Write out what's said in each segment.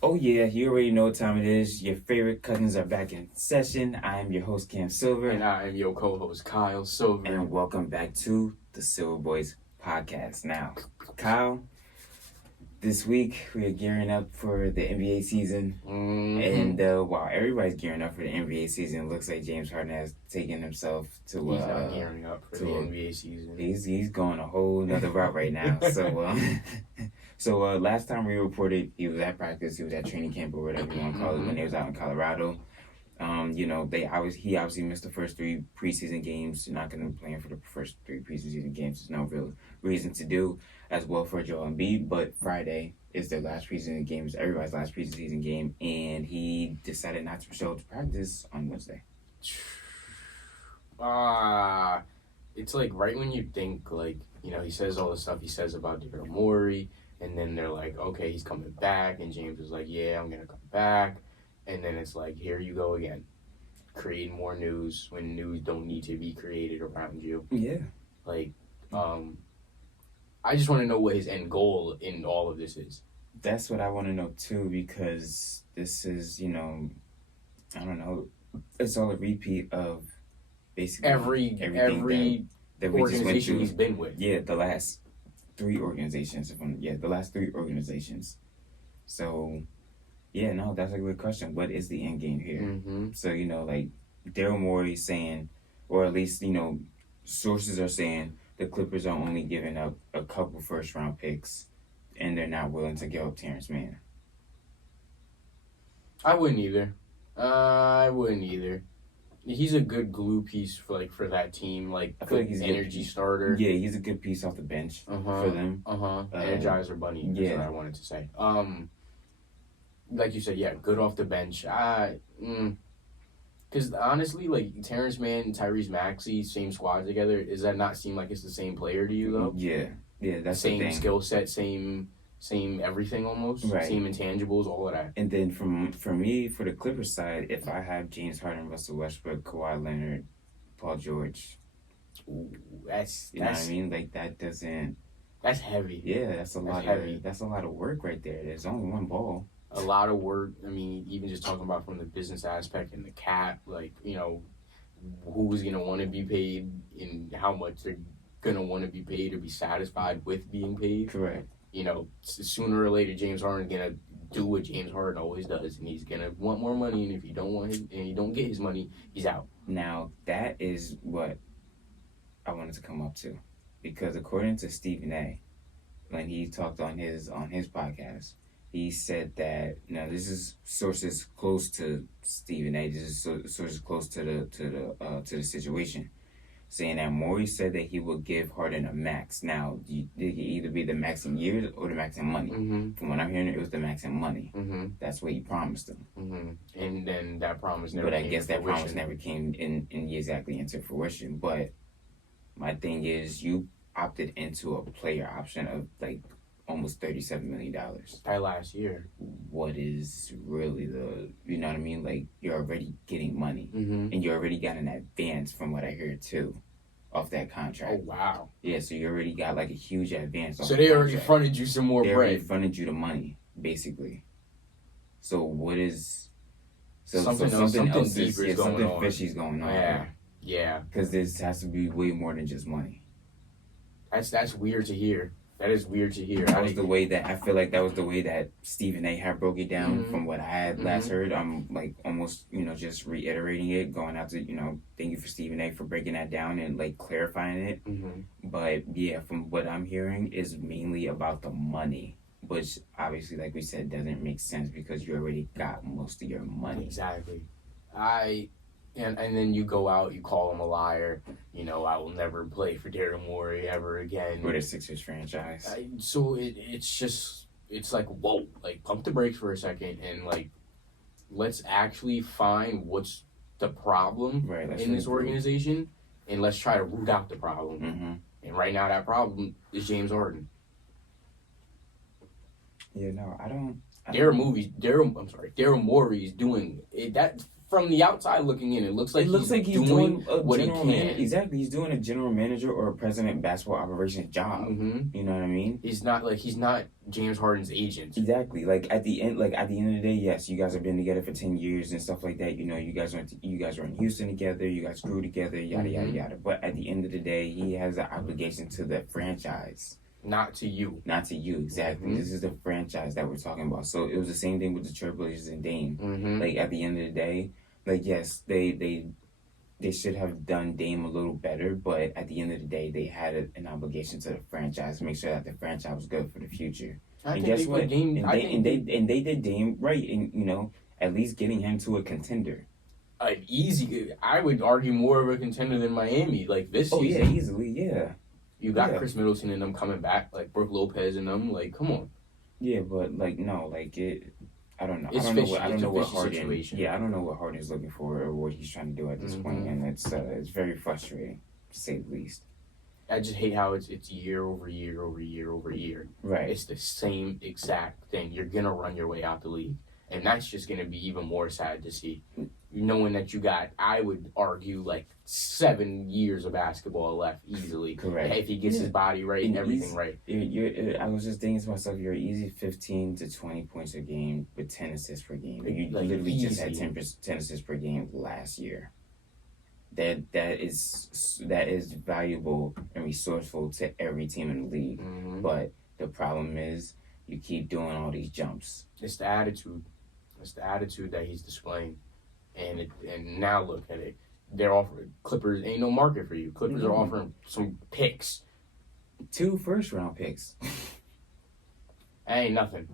Oh yeah, you already know what time it is. Your favorite cousins are back in session. I am your host Cam Silver, And I am your co-host Kyle Silver. and welcome back to the Silver Boys podcast. Now, Kyle, this week we are gearing up for the NBA season, and while everybody's gearing up for the NBA season, it looks like James Harden has taken himself to. He's not gearing up for the NBA season. He's going a whole nother route right now. So, last time we reported, he was at practice, he was at training camp or whatever you want to call it when he was out in Colorado. He obviously missed the first 3 preseason games. You're not going to be playing for the first 3 preseason games. There's no real reason to do as well for Joel Embiid. But Friday is their last preseason game. It's everybody's last preseason game, and he decided not to show up to practice on Wednesday. It's like right when you think he says all the stuff he says about Daryl Morey, and then they're like, okay, he's coming back, and James is like, yeah, I'm gonna come back. And then it's like, here you go again, creating more news when news don't need to be created around you. Yeah. I just want to know what his end goal in all of this is. That's what I want to know too, because this is, I don't know, it's all a repeat of basically every that we just went through. He's been with. Yeah, the last 3 organizations. The last 3 organizations. So. Yeah, no, that's a good question. What is the end game here? Mm-hmm. So, Daryl Morey saying, or at least, sources are saying the Clippers are only giving up a couple first-round picks, and they're not willing to give up Terrence Mann. I wouldn't either. He's a good glue piece for that team, I feel like he's an energy starter. Yeah, he's a good piece off the bench for them. Energizer bunny, that's what I wanted to say. Like you said, yeah, good off the bench. Because honestly, Terrence Mann and Tyrese Maxey, same squad together, does that not seem like it's the same player to you, though? Yeah, that's same the thing. Skill set, same everything almost, right. Same intangibles, all of that. And then for me, for the Clippers side, if I have James Harden, Russell Westbrook, Kawhi Leonard, Paul George, that's what I mean? That doesn't. That's heavy. Yeah, that's a lot of work right there. There's only one ball. A lot of work. I mean, even just talking about from the business aspect and the cap, who's going to want to be paid and how much they're going to want to be paid or be satisfied with being paid. Correct. Sooner or later, James Harden's going to do what James Harden always does, and he's going to want more money, and if you don't get his money, he's out. Now, that is what I wanted to come up to, because according to Stephen A., when he talked on his podcast, he said that, this is sources close to Stephen A. This is sources close to the situation, saying that Morey said that he will give Harden a max. Now, it could either be the max in years or the max in money. Mm-hmm. From what I'm hearing, it was the max in money. Mm-hmm. That's what he promised him. Mm-hmm. And then that promise never. But I guess that promise never came exactly into fruition. But my thing is, you opted into a player option of almost $37 million. That last year. What is really you know what I mean? You're already getting money. Mm-hmm. And you already got an advance from what I hear too, off that contract. Oh, wow. Yeah, so you already got a huge advance. So they already fronted you some more bread. They already fronted you the money, basically. So what is... something else is something fishy's going on. Yeah. Because this has to be way more than just money. That's weird to hear. That is weird to hear. That was the way that Stephen A. had broke it down. Mm-hmm. From what I had last heard. I'm almost, just reiterating it, going out to, thank you for Stephen A. for breaking that down and clarifying it. Mm-hmm. But yeah, from what I'm hearing is mainly about the money, which obviously, like we said, doesn't make sense because you already got most of your money. Exactly. And then you go out, you call him a liar. I will never play for Daryl Morey ever again. For the Sixers franchise. So it's like, whoa, pump the brakes for a second and let's actually find what's the problem in this organization and let's try to root out the problem. Mm-hmm. And right now that problem is James Harden. Yeah, no, I don't. Daryl Morey is doing it. That from the outside looking in, it looks like he's doing a what he general can. Exactly, he's doing a general manager or a president basketball operations job. Mm-hmm. You know what I mean? He's not James Harden's agent. Exactly. Like at the end of the day, yes, you guys have been together for 10 years and stuff like that. You know, you guys were in Houston together. You guys grew together. Yada yada yada. But at the end of the day, he has an obligation to the franchise. Not to you. Not to you, exactly. This is the franchise that we're talking about. So it was the same thing with the Trailblazers and Dame. Like at the end of the day, like yes, they should have done Dame a little better, but at the end of the day, they had an obligation to the franchise to make sure that the franchise was good for the future. And guess what? They did Dame right, and you know, at least getting him to a contender. I would argue more of a contender than Miami. Like this season. Oh yeah, easily, yeah. You got Chris Middleton and them coming back, like Brooke Lopez and them. Like, come on. Yeah, but like no, like it. I don't know. I don't know what Harden. Situation. Yeah, I don't know what Harden's looking for or what he's trying to do at this point, and it's very frustrating, to say the least. I just hate how it's year over year over year over year. Right. It's the same exact thing. You're gonna run your way out the league, and that's just gonna be even more sad to see, knowing that you got, I would argue, like 7 years of basketball left easily. Correct. If he gets his body right and everything right. I was just thinking to myself, you're easy 15 to 20 points a game with 10 assists per game. You like literally just had 10 assists per game last year. That is valuable and resourceful to every team in the league. But the problem is you keep doing all these jumps. It's the attitude. It's the attitude that he's displaying. And now look at it. They're offering Clippers ain't no market for you. Clippers are offering some picks. 2 first-round picks. That ain't nothing.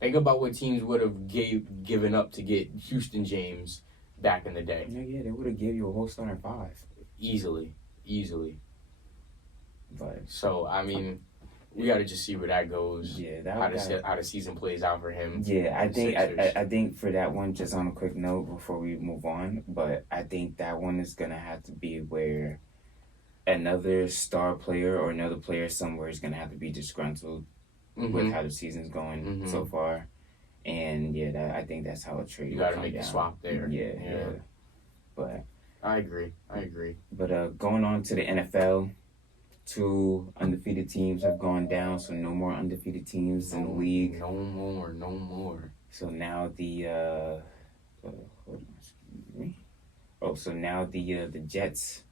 Think about what teams would have given up to get Houston James back in the day. Yeah, they would have gave you a whole starting 5. Easily. But so I mean, we got to just see where that goes. Yeah, how the season plays out for him. Yeah, I think for that one, just on a quick note before we move on, but I think that one is gonna have to be where another star player or another player somewhere is gonna have to be disgruntled with how the season's going so far, and I think that's how a trade. You got to make the swap there. Yeah. But I agree. But going on to the NFL. 2 undefeated teams have gone down, so no more undefeated teams in the league. No more. So now the so now the Jets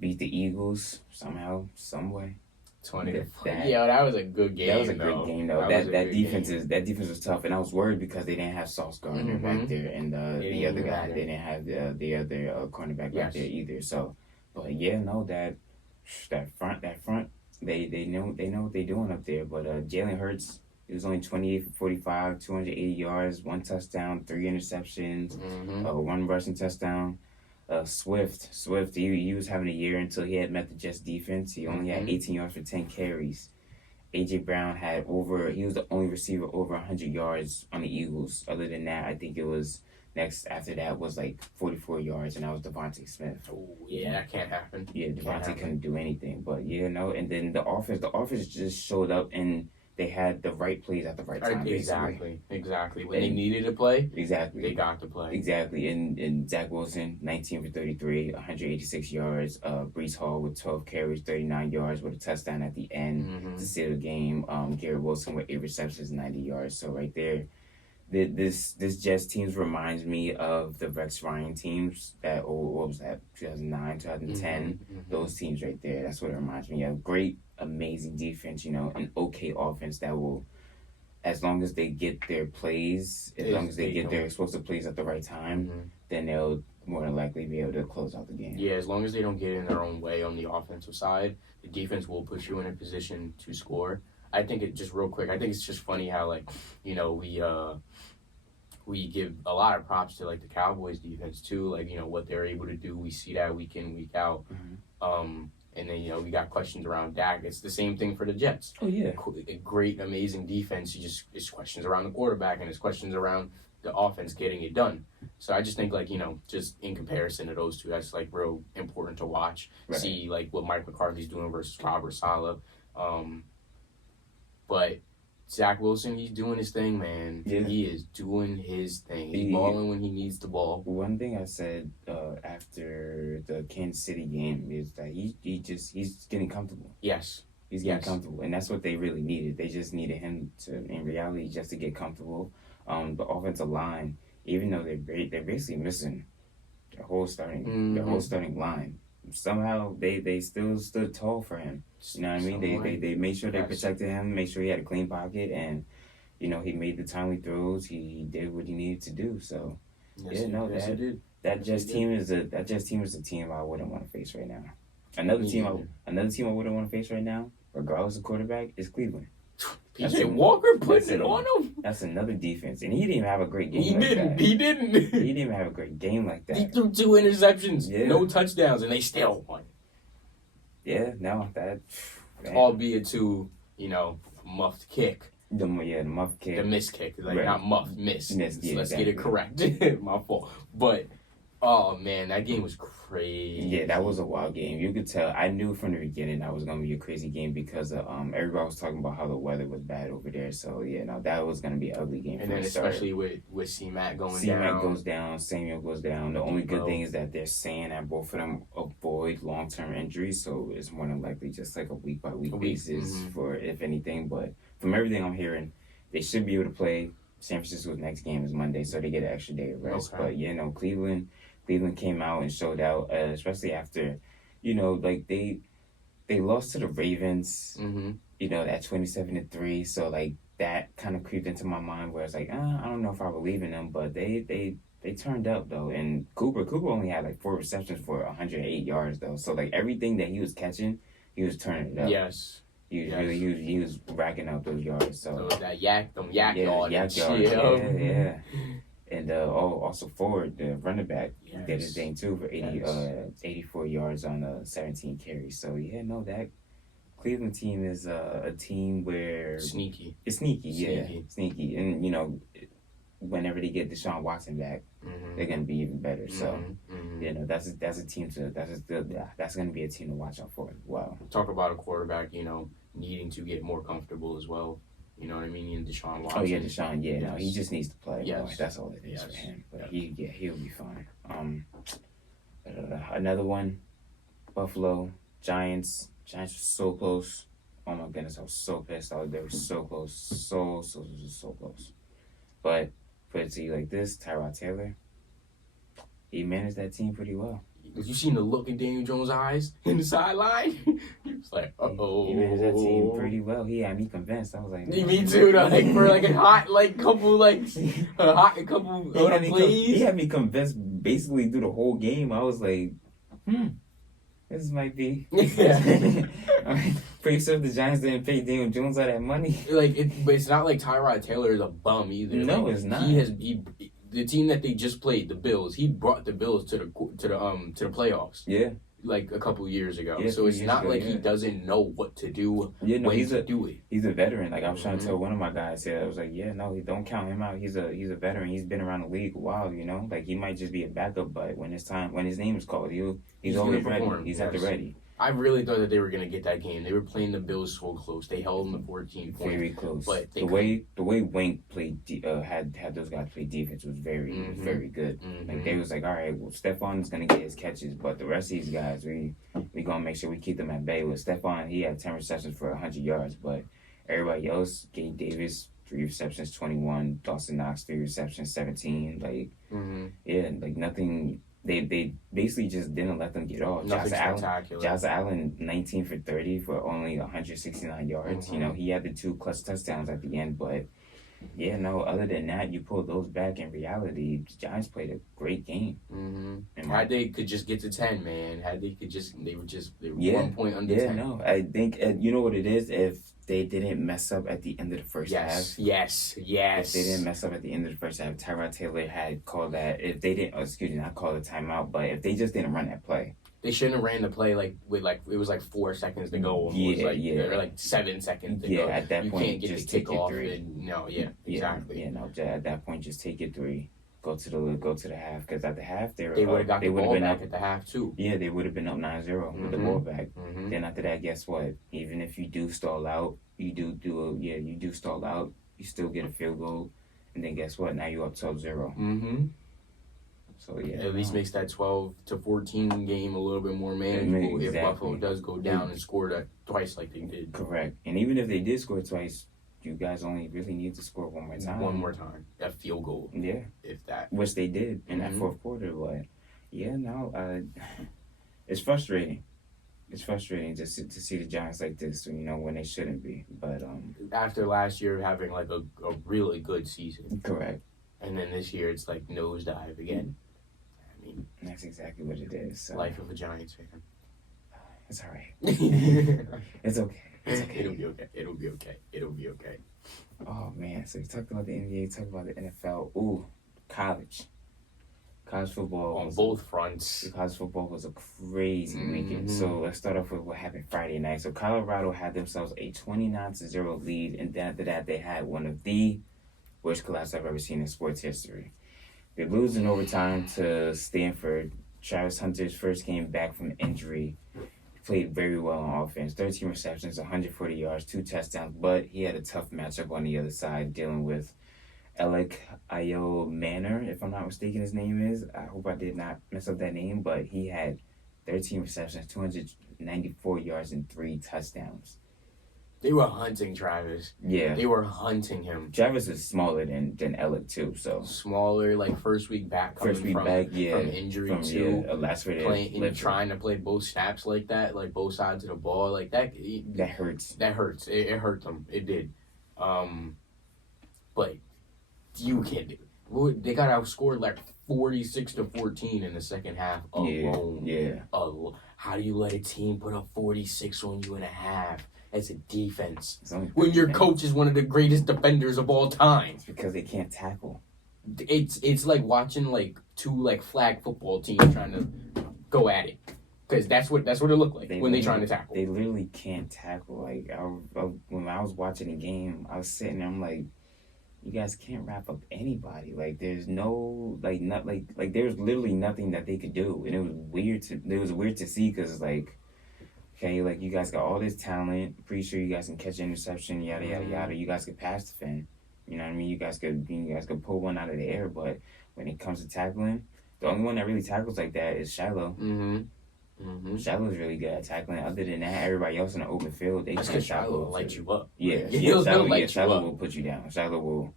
beat the Eagles somehow, some way. 20 to 4. Yeah, that was a good game. That was a great game though. That defense was tough, and I was worried because they didn't have Sauce Gardner back there, and the other guy they didn't have the other cornerback back there either. So, but that front, they know what they're doing up there. But Jalen Hurts, he was only 28 for 45, 280 yards, 1 touchdown, 3 interceptions, 1 rushing touchdown. Swift, he was having a year until he had met the Jets defense. He only had 18 yards for 10 carries. A.J. Brown he was the only receiver over 100 yards on the Eagles. Other than that, I think it was next after that was like 44 yards, and that was Devontae Smith. Oh, yeah, that can't happen. Yeah, Devontae couldn't do anything. But and then the offense just showed up, and they had the right plays at the right time. Exactly. When they needed to play, they got to play. Exactly. And Zach Wilson, 19 for 33, 186 yards. Breece Hall with 12 carries, 39 yards with a touchdown at the end to seal the game. Garrett Wilson with 8 receptions, 90 yards. So right there, this Jets teams reminds me of the Rex Ryan teams that what was that 2009, 2010. Those teams right there. That's what it reminds me of. Great, amazing defense. An okay offense that will, as long as they get their plays, as long as they get their explosive plays at the right time, then they'll more than likely be able to close out the game. Yeah, as long as they don't get in their own way on the offensive side, the defense will put you in a position to score. I think it's just funny how we give a lot of props to like the Cowboys defense too, what they're able to do. We see that week in, week out. And then, we got questions around Dak. It's the same thing for the Jets. Oh, yeah. A great, amazing defense. It's questions around the quarterback and it's questions around the offense getting it done. So I just think, just in comparison to those two, that's, real important to watch. Right. See, what Mike McCarthy's doing versus Robert Saleh. But Zach Wilson, he's doing his thing, man. Yeah. He is doing his thing. He's balling when he needs the ball. One thing I said after the Kansas City game is that he's getting comfortable. Yes. He's getting comfortable, and that's what they really needed. They just needed him to, in reality, just to get comfortable. The offensive line, even though they're basically missing the whole starting line. Somehow they still stood tall for him. You know what I mean? They made sure they protected him, made sure he had a clean pocket, and he made the timely throws. He did what he needed to do. So that Jets team is a team I wouldn't want to face right now. Another team I wouldn't want to face right now, regardless of quarterback, is Cleveland. PJ Walker putting it on him. That's another defense, and he didn't even have a great game. He didn't. He didn't even have a great game like that. He threw 2 interceptions, no touchdowns, and they still won. Yeah, no, that. Man. Albeit to muffed kick. The muffed kick. The missed kick, not muffed, missed. Let's get it correct. My fault, but. Oh man, that game was crazy. Yeah, that was a wild game. You could tell. I knew from the beginning that was gonna be a crazy game because everybody was talking about how the weather was bad over there. So that was gonna be an ugly game. And then especially with C-Mac going down. C-Mac goes down. Samuel goes down. The only good thing is that they're saying that both of them avoid long-term injuries, so it's more than likely just like a week-by-week basis for if anything. But from everything I'm hearing, they should be able to play. San Francisco's next game is Monday, so they get an extra day of rest. Okay. But Cleveland came out and showed out, especially after, they lost to the Ravens, at 27-3. So like that kind of creeped into my mind where it's like, I don't know if I believe in them, but they turned up though. And Cooper only had like 4 receptions for 108 yards though. So like everything that he was catching, he was turning it up. Yes. He was racking up those yards. So that yak yards. Yeah. And also forward, the running back did his thing too for 84 yards on 17 carries. So that Cleveland team is a team where it's sneaky, and whenever they get Deshaun Watson back, they're gonna be even better. So that's a team that's gonna be a team to watch out for as well. Talk about a quarterback, needing to get more comfortable as well. You know what I mean? And Deshaun Watson. Oh yeah, Deshaun. Yeah, no, he just needs to play. Yes. That's all it is for him. But he'll be fine. Another one, Buffalo Giants. Giants were so close. Oh my goodness, I was so pissed. They were so close, so close. But put it to you like this, Tyrod Taylor, he managed that team pretty well. You seen the look in Daniel Jones' eyes in the sideline? He was like, "Uh-oh." He managed that team pretty well. He had me convinced. I was like, me too. Like for like a hot couple plays. He had me convinced basically through the whole game. I was like, this might be. Pretty sure the Giants didn't pay Daniel Jones all that money. But it's not like Tyrod Taylor is a bum either. No, it's not. The team that they just played, the Bills, he brought the Bills to the playoffs. Yeah. Like a couple years ago. So it's not like he doesn't know what to do to do it. He's a veteran. Like I was trying to tell one of my guys here, I was like, don't count him out. He's a veteran. He's been around the league a while, Like he might just be a backup, but when his name is called, he's always ready. He's at the ready. I really thought that they were going to get that game. They were playing the Bills so close. They held them to 14 points. Very close. But the way Wink played, had those guys play defense was very, very good. Like they was like, all right, well, Stephon's going to get his catches, but the rest of these guys, we going to make sure we keep them at bay. With Stephon, he had 10 receptions for 100 yards, but everybody else, Gabe Davis, 3 receptions, 21. Dawson Knox, 3 receptions, 17. Like nothing. They basically just didn't let them get off. Josh Allen, 19 for 30 for only 169 yards. He had the 2 clutch touchdowns at the end, but other than that, you pull those back. In reality, the Giants played a great game. Had they could just get to 10, man. They were 1 point under 10. No, I think you know what it is. If they didn't mess up at the end of the first half. Yes. If they didn't mess up at the end of the first half, Tyrod Taylor had called that. If they didn't, not call a timeout, but if they just didn't run that play. They shouldn't have ran the play with it was 4 seconds to go. Or 7 seconds to go. At that point, you can't get just the take kickoff. it 3. Exactly. At that point, just take it 3. Go to the half, because at the half they would have got the ball back at the half too. Yeah, they would have been up 9-0 with the ball back. Then after that, guess what? Even if you do stall out, you do stall out, you still get a field goal, and then guess what? Now you're up 12-0. Mm-hmm. So yeah, At least makes that 12-14 game a little bit more manageable Exactly. if Buffalo does go down and score that twice like they did. Correct. And even if they did score twice, you guys only really need to score one more time. One more time. That field goal. Yeah. If that. Which they did in that fourth quarter. But yeah, no, it's frustrating. It's frustrating to see the Giants like this, when they shouldn't be. But after last year having like a really good season. Correct. And then this year it's like nosedive again. I mean, that's exactly what it is. So. Life of a Giants fan. It's all right. It's okay. It's okay. It'll be okay. It'll be okay. It'll be okay. Oh man! So you talked about the NBA, talked about the NFL. Ooh, college football on both fronts. College football was a crazy weekend. So let's start off with what happened Friday night. So Colorado had themselves a 29-0 lead, and then after that they had one of the worst collapses I've ever seen in sports history. They lose in overtime to Stanford. Travis Hunter's first game back from injury. Played very well on offense. 13 receptions, 140 yards, 2 touchdowns, but he had a tough matchup on the other side dealing with Alec Ayo Manor, if I'm not mistaken his name is. I hope I did not mess up that name, but he had 13 receptions, 294 yards, and 3 touchdowns. They were hunting Travis. Yeah. They were hunting him. Travis is smaller than Alec too, so. Smaller, like first week back from injury too. Lacerated. Playing and trying to play both snaps like that, like both sides of the ball, like that. That hurts. That hurts. It hurt them. It did. But you can't do it. They got outscored like 46-14 in the second half alone. Yeah. How do you let a team put up 46 on you in a half? As a defense, when your coach is one of the greatest defenders of all time. It's because they can't tackle. It's like watching like 2 flag football teams trying to go at it, because that's what it looked like when they're trying to tackle. They literally can't tackle. Like when I was watching the game, I was sitting there. I'm like, you guys can't wrap up anybody. Like there's no there's literally nothing that they could do, and it was weird to see because like. Okay, like you guys got all this talent. Pretty sure you guys can catch an interception, yada yada yada. You guys could pass the fin. You know what I mean? You guys could pull one out of the air. But when it comes to tackling, the only one that really tackles like that is Shiloh. Shiloh's really good at tackling. Other than that, everybody else in the open field, they can't tackle. Shiloh light you up. Yeah, Shiloh will put you down. Shiloh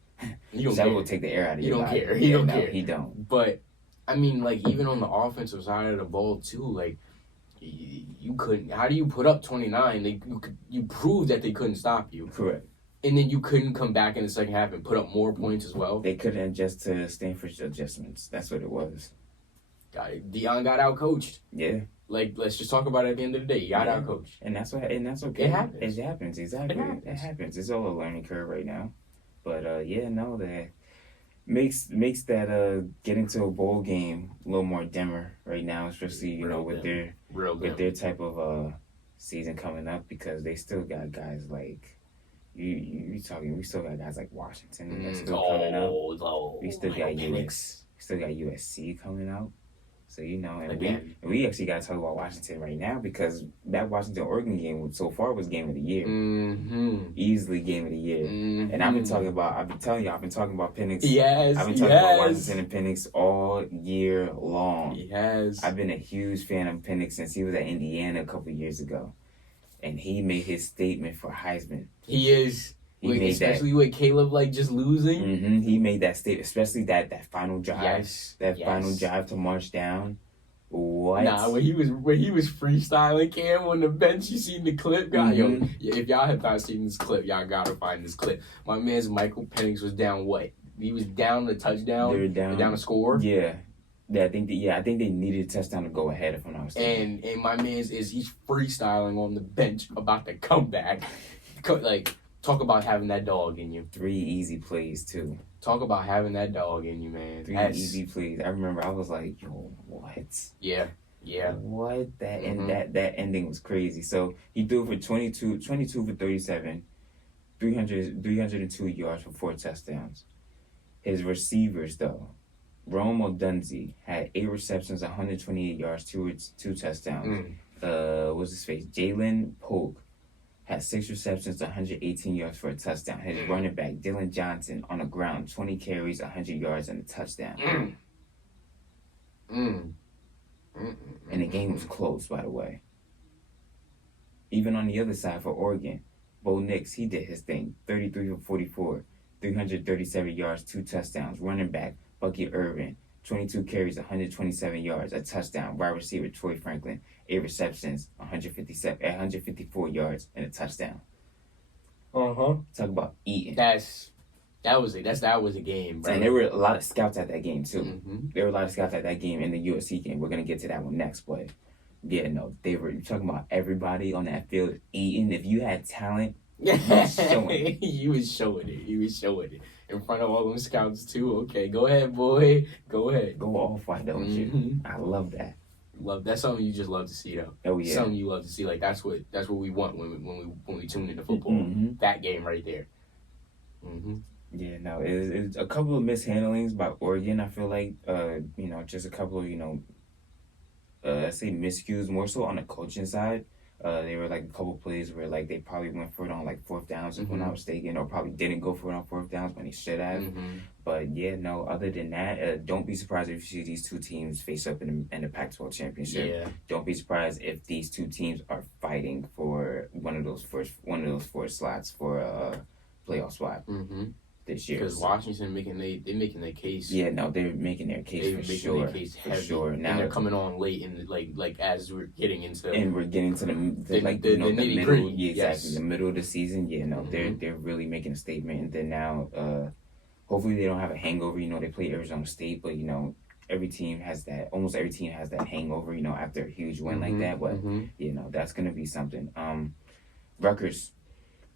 will take the air out of you. He don't care. He don't. But I mean, like even on the offensive side of the ball too, like. You couldn't. How do you put up 29? You proved that they couldn't stop you. Correct. And then you couldn't come back in the second half and put up more points as well. They couldn't adjust to Stanford's adjustments. That's what it was. Deion got out coached. Yeah. Like let's just talk about it at the end of the day. He got out coached. And that's okay. It happens. It happens. Exactly. It happens. It's all a learning curve right now. But that makes that getting to a bowl game a little more dimmer right now, especially with their type of season coming up, because they still got guys like we still got guys like Washington that's still coming up. We still got USC coming out. So and we actually got to talk about Washington right now, because that Washington-Oregon game so far was game of the year, easily game of the year. And I've been talking about Penix. Yes, I've been talking about Washington and Penix all year long. Yes, I've been a huge fan of Penix since he was at Indiana a couple years ago, and he made his statement for Heisman. He is. Especially with Caleb just losing. He made that statement, especially that final drive. Final drive to march down. What? Nah, when he was freestyling Cam on the bench, you seen the clip, guy. If y'all have not seen this clip, y'all gotta find this clip. My man's Michael Penix was down what? He was down the touchdown. They were down the score. Yeah. I think they needed a touchdown to go ahead, if I'm not mistaken. And my man's he's freestyling on the bench about to come back. Talk about having that dog in you. 3 easy plays, too. Talk about having that dog in you, man. 3 easy plays. I remember I was like, yo, what? Yeah. What? That ending was crazy. So he threw for 22 for 37, 302 yards for 4 touchdowns. His receivers, though, Rome Odunze had 8 receptions, 128 yards, 2 touchdowns. What's his face? Jalen Polk had 6 receptions, 118 yards for a touchdown. His running back, Dylan Johnson, on the ground, 20 carries, 100 yards, and a touchdown. And the game was close, by the way. Even on the other side for Oregon, Bo Nix, he did his thing. 33 for 44, 337 yards, 2 touchdowns. Running back, Bucky Irvin, 22 carries, 127 yards, a touchdown. Wide receiver, Troy Franklin, 8 receptions, 154 yards, and a touchdown. Talk about eating. That was a game, bro. And there were a lot of scouts at that game, too. There were a lot of scouts at that game in the USC game. We're going to get to that one next, but yeah, no, they were talking about everybody on that field eating. If you had talent, he was showing it in front of all them scouts too. Okay, go ahead, boy. Go ahead. Go off, why don't you? I love that. That's something you just love to see, though. Oh yeah, something you love to see. Like that's what we want when we tune into football. That game right there. Yeah, no, it's a couple of mishandlings by Oregon. I feel like, just a couple of, let's say miscues, more so on the coaching side. They were like a couple plays where like they probably went for it on like 4th downs, if I'm not mistaken, or probably didn't go for it on 4th downs when they should have. But yeah, no, other than that, don't be surprised if you see these two teams face up in the Pac-12 championship. Yeah. Don't be surprised if these two teams are fighting for one of those four slots for a playoff spot. This year. Because Washington they're making their case. Yeah, no, they're making their case for sure. For sure. Now and they're coming on late in like as we're getting into. And we're getting to the middle. Yeah, exactly. Yes. The middle of the season. Yeah, no, they're really making a statement. And then now, hopefully they don't have a hangover. They play Arizona State, but every team has that. Almost every team has that hangover. After a huge win like that. But that's gonna be something. Rutgers.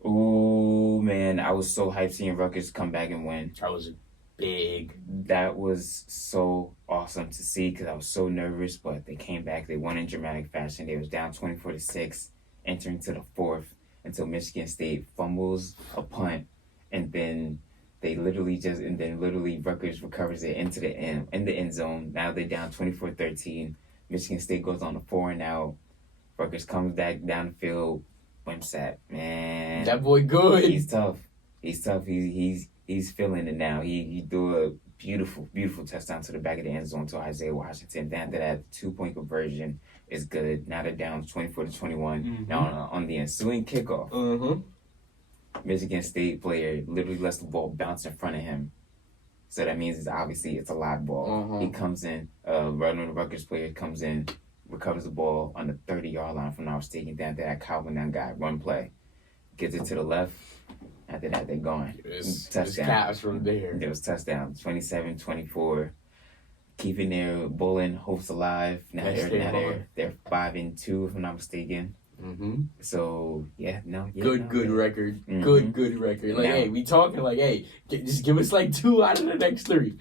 Oh man, I was so hyped seeing Rutgers come back and win. That was big. That was so awesome to see because I was so nervous, but they came back. They won in dramatic fashion. They was down 24-6, entering to the 4th until Michigan State fumbles a punt, and then Rutgers recovers it in the end zone. Now they're down 24-13. Michigan State goes on a 4-and-out. Rutgers comes back down the field. Wimsatt, man. That boy good. He's tough. He's feeling it now. He threw a beautiful, beautiful touchdown to the back of the end zone to Isaiah Washington. Then after that 2-point conversion is good. Now they're down 24-21. Now on the ensuing kickoff, Michigan State player literally lets the ball bounce in front of him. So that means it's a live ball. He comes in, the Rutgers player comes in, recovers the ball on the 30-yard line, if I'm not mistaken, down to that Calvin Dunn guy, run play. Gets it to the left. After that, they're going. Touchdown. From there. There was touchdown, 27-24. Keeping their bowling hopes alive. Now they're 5-2, if I'm not mistaken. So good record. Good record. Like, hey, we talking like, hey, just give us like 2 out of the next 3.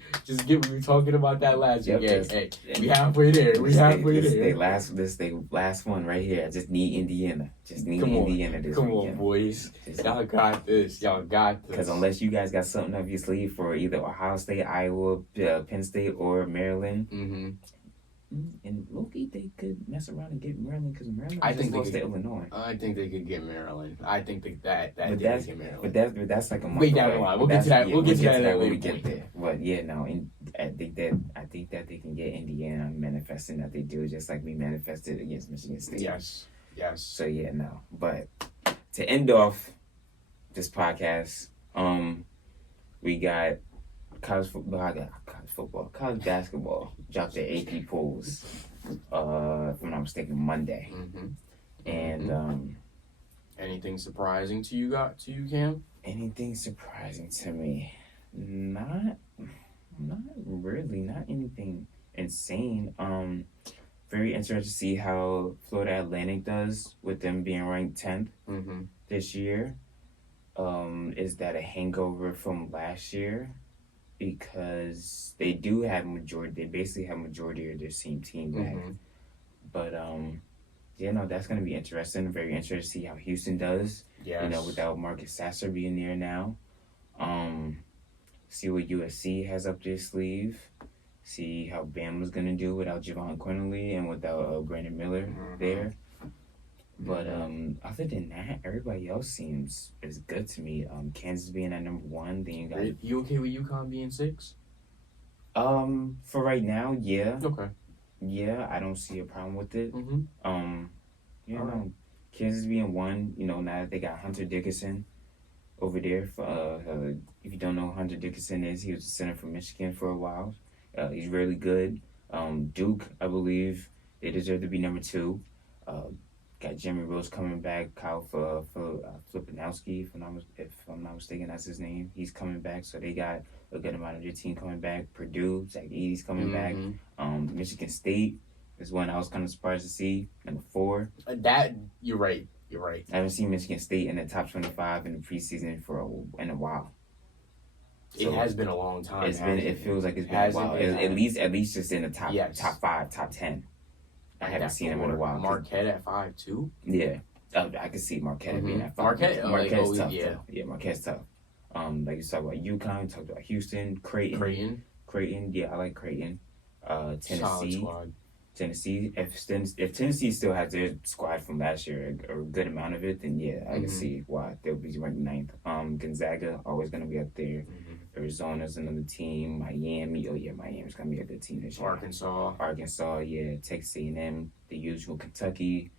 We talking about that last week. Hey, we halfway there. They last one right here. I just need Indiana. Indiana this weekend. Come on, boys. Y'all got this. Because unless you guys got something up your sleeve for either Ohio State, Iowa, Penn State, or Maryland. And Loki, they could mess around and get Maryland because Maryland just lost to Illinois. I think they could get Maryland. I think that they could get Maryland. But that's like a month way down the line. We'll get to that. We'll get to that when we get there. But yeah, no, I think that they can get Indiana manifesting that they do, just like we manifested against Michigan State. Yes. So yeah, no. But to end off this podcast, we got college basketball dropped their AP polls, if I'm not mistaken, Monday. And anything surprising to you, Cam? Anything surprising to me? Not really. Not anything insane. Very interested to see how Florida Atlantic does with them being ranked 10th this year. Is that a hangover from last year? Because they do have they basically have majority of their same team back. But that's gonna be interesting. Very interested to see how Houston does. Yes. Without Marcus Sasser being there now. See what USC has up their sleeve. See how Bama's gonna do without Javon Quinley and without Brandon Miller there. But other than that, everybody else seems is good to me. Kansas being at number one, then you got You okay with UConn being 6? for right now, yeah. Okay. Yeah, I don't see a problem with it. Mm-hmm. You All know, right. Kansas being one, now that they got Hunter Dickinson over there. If you don't know who Hunter Dickinson is, he was a center for Michigan for a while. He's really good. Duke, I believe, they deserve to be number two. Uh, got Jimmy Rose coming back. Kyle for Flipinowski, if I'm not mistaken, that's his name. He's coming back, so they got a good amount of their team coming back. Purdue, Zach Edey's coming back. Michigan State is one I was kind of surprised to see. Number four. That you're right. You're right. I haven't seen Michigan State in the top 25 in the preseason in a while. So it has been a long time. It feels like it's been a while. At least just in the top top 5, top 10. I haven't seen him in a while. Marquette at 5 too. Yeah, I can see Marquette being at 5. Marquette's tough. Yeah. Yeah, Marquette's tough. Like you talked about UConn, you talked about Houston, Creighton. Yeah, I like Creighton. Tennessee. Solid squad. Tennessee. If Tennessee still has their squad from last year, a good amount of it, then yeah, I can see why they'll be ranked 9th. Gonzaga always gonna be up there. Arizona's another team. Miami. Oh yeah, Miami's gonna be a good team this year. Arkansas. Yeah. Texas A&M. The usual. Kentucky.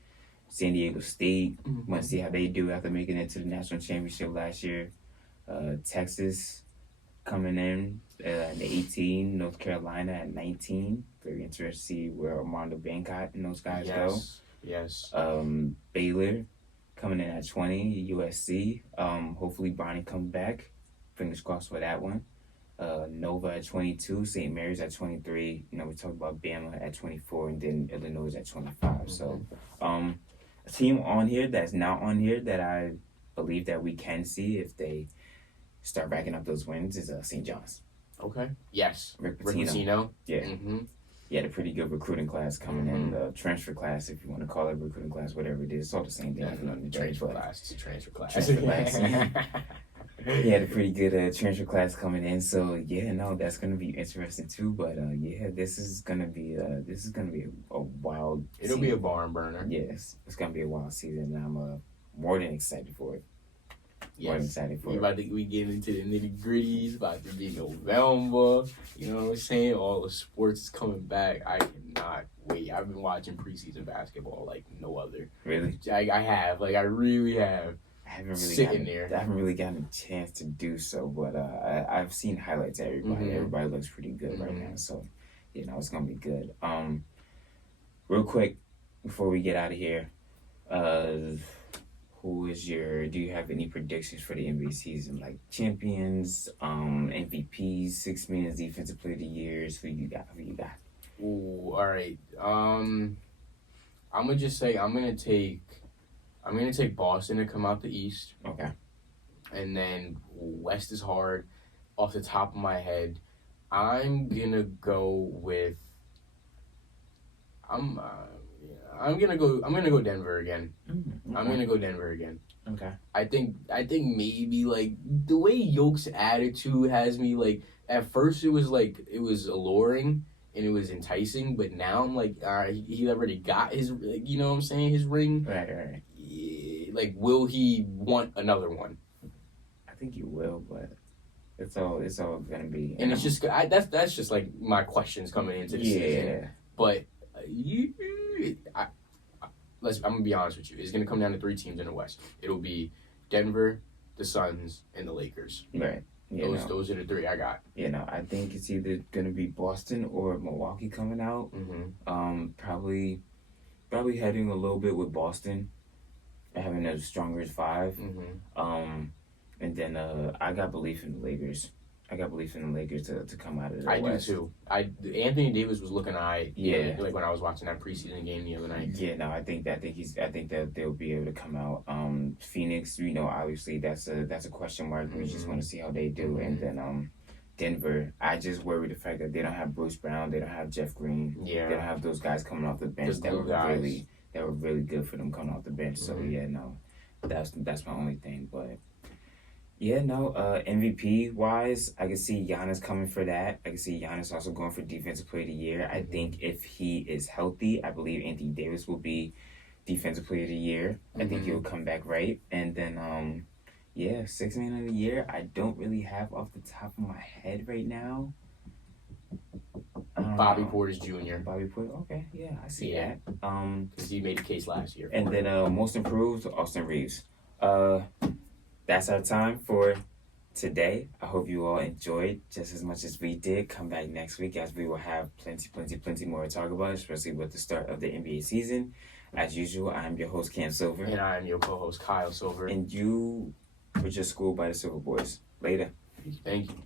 San Diego State. Want to see how they do after making it to the national championship last year. Texas coming in at 18. North Carolina at 19. Very interested to see where Armando Bacot and those guys go. Yes. Baylor coming in at 20. USC. Hopefully Bonnie comes back. Fingers crossed for that one. Nova at 22. St. Mary's at 23. We talked about Bama at 24, and then Illinois at 25. So, a team on here that's not on here that I believe that we can see if they start racking up those wins is St. John's. Okay. Yes. Rick Pitino. Yeah. He had a pretty good recruiting class coming in, the transfer class, if you want to call it recruiting class, whatever it is. It's all the same thing. The transfer class. It's a transfer class. Transfer class. He had a pretty good transfer class coming in, so yeah, no, that's gonna be interesting too. But yeah, this is gonna be a wild. It'll be a barn burner. Yes, it's gonna be a wild season, and I'm more than excited for it. More than excited for it. We get into the nitty gritties. About to be November. You know what I'm saying? All the sports is coming back. I cannot wait. I've been watching preseason basketball like no other. Really? I have. Like I really have. I haven't really gotten a chance to do so, but I've seen highlights of everybody. Everybody looks pretty good right now, so it's gonna be good. Real quick before we get out of here, do you have any predictions for the NBA season, like champions, MVPs, 6 minutes defensive player of the years? Who you got? Ooh, all right. I'm gonna just say I'm gonna take Boston to come out the East. Okay. And then West is hard. Off the top of my head, I'm gonna go with. I'm gonna go Denver again. Okay. I'm gonna go Denver again. Okay. I think maybe like the way Yoke's attitude has me like at first it was alluring and it was enticing, but now I'm like, all right, he already got his, you know what I'm saying, his ring. Right. Yeah, like, will he want another one? I think he will, but it's all gonna be. And it's just that's just like my questions coming into the season. But I'm gonna be honest with you. It's gonna come down to 3 teams in the West. It'll be Denver, the Suns, and the Lakers. Right. Those are the 3 I got. I think it's either gonna be Boston or Milwaukee coming out. Probably heading a little bit with Boston, having a stronger 5. And then I got belief in the Lakers. I got belief in the Lakers to come out of the West. I do too. Anthony Davis was looking alright. Yeah. Like when I was watching that preseason game the other night. Yeah, no, I think that they'll be able to come out. Phoenix, obviously that's a question mark. We just want to see how they do. And then Denver, I just worry the fact that they don't have Bruce Brown, they don't have Jeff Green, they don't have those guys coming off the bench that were really good for them coming off the bench. So yeah, no, that's my only thing, but. Yeah, no, MVP wise, I can see Giannis coming for that. I can see Giannis also going for Defensive Player of the Year. I think if he is healthy, I believe Anthony Davis will be Defensive Player of the Year. I think he'll come back right. And then, yeah, Sixth Man of the Year. I don't really have off the top of my head right now. Bobby Portis Jr. Bobby Portis. Okay, yeah, I see that. Because he made a case last year. And then most improved, Austin Reeves. That's our time for today. I hope you all enjoyed just as much as we did. Come back next week as we will have plenty more to talk about, especially with the start of the NBA season. As usual, I'm your host, Cam Silver. And I'm your co-host, Kyle Silver. And you were just schooled by the Silver Boys. Later. Thank you.